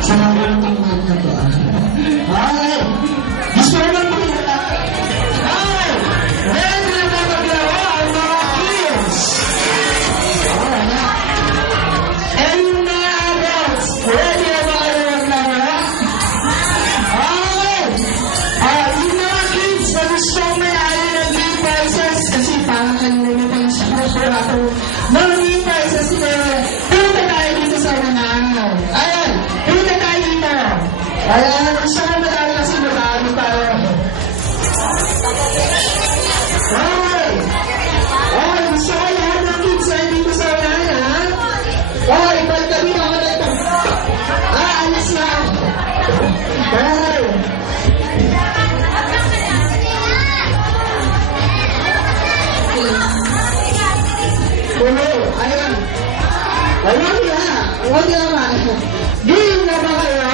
Sa mga na to. Okay. Gusto mo lang po nila. Okay. Then, napapagawa ang mga kids. And yung mga adults. Ready na ba kayo magkakawa? Okay. Yung mga kids na gusto manalo ng game prizes kasi parang kanina nyo pa yung siguro mga game prizes nila. Punta tayo dito sa manalo. Ayan. Punta tayo dito. Ayan. Gusto ko madali kasi madali tayo. Okay. Okay. Gusto ko lahat ng kids na dito sa manalo. Ha? Okay. Balik kami mga dito. Alis na. Okay. Tuloy. Ayan. Ayan na. Huwag naman. Game na ba kayo?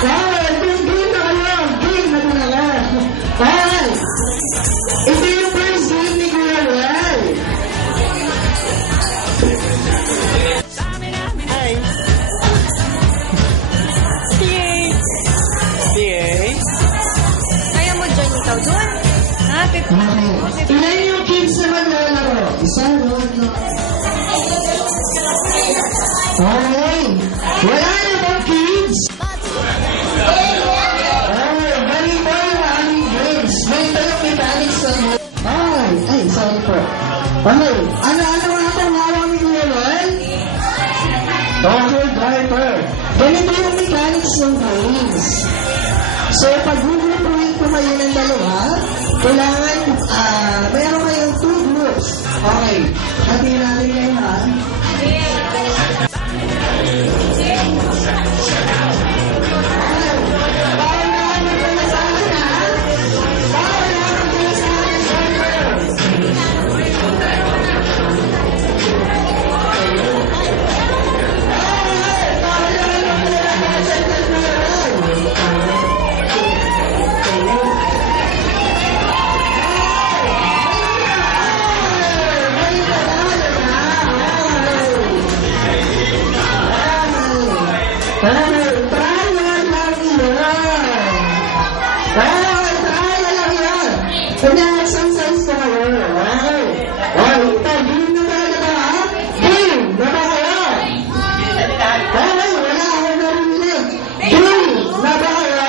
Okay. Game na kayo. Game na ba kayo? Okay. Ito yung first game ni Kuya Well. Hi. Yay. Kaya mo dyan ikaw doon? Ha? Ilan yung kids na maglalaro? Isa, doon. Okay. Wala na bang kids? Okay. Volleyball na aming games. May talong mechanics na mo. Ay, sorry po. Okay. Ano nga itong hawak ni Kuya Well? Okay, driver. Ganito yung mechanics ng games. So, pag gugrupuhin ko kayo ng dalawa, kailangan, mayroon kayong 2 groups. Okay. Hati natin ngayon, ha? Nag-exercise ka kayo. Okay. Okay. Ito, game na ba na ba? Game na ba kayo? Okay. Wala ako narinig. Game na ba kayo?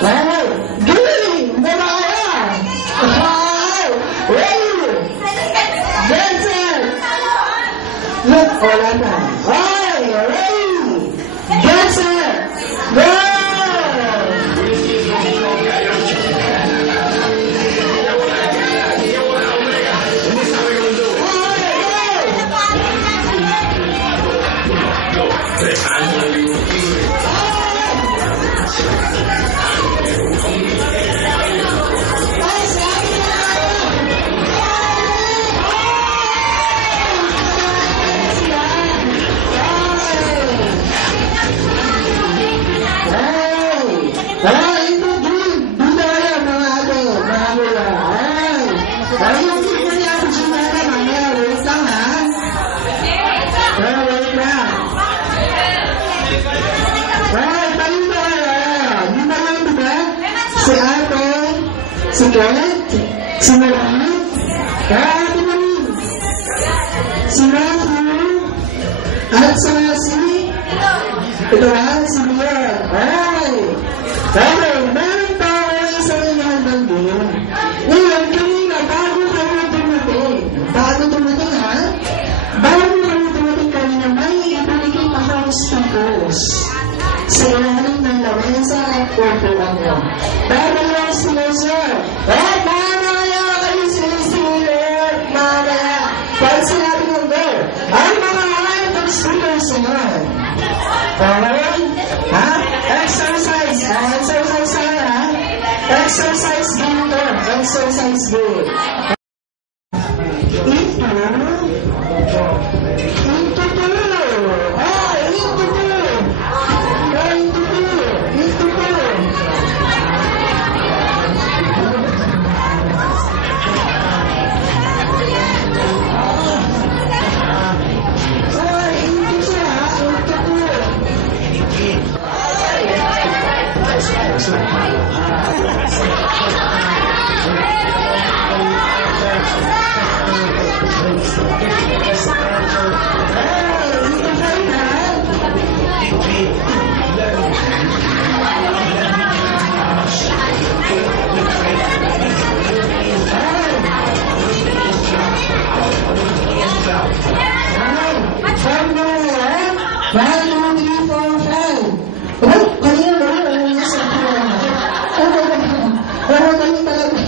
Okay. Game na ba kayo? Okay. Ready? Get set. Look, wala na. Okay. Ready? Get set. Go! Si Ate, si Kat, si Marat, Ate Marie, si Matthew, at saka ito na, si Mia. Ay! Okay, meron tayo sa inyong banding. Ngayon, kanina, bago dumating ha? Bago kayo dumating kanina, may ibigay akong stickers sa ilalim ng lamesa at kukulang mo. Bago lang sila, sir. Mamaya kayo sinisilip. Mamaya. Kahit sinabi ng girl, ang mga hanap ng stickers naman. Alright? Ha? Exercise. Exercise sana, ha? Exercise game to. Exercise game. 1, 2, 3, 4, 5. Oh, kanina ba? Wala na sa akin. Wala kami talaga.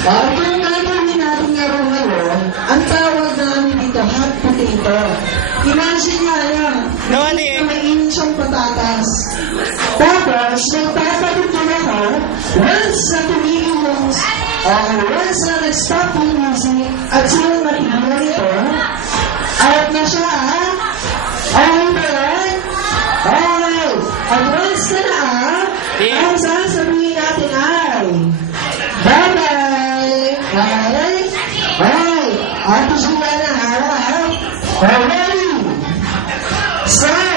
Ang gagawin natin ngayon, ang tawag namin dito, hot potato. Imagine nga yan, mainit siyang patatas. Tapos, nagpapalit din ako, once na tumigil yung, once na nag-stop yung music, at silang matigil ito, out na siya, okay ba yan? Okay. At once na ang sasabihin natin ay, bye-bye! Ay! Ate sila na harap! Ready! Start!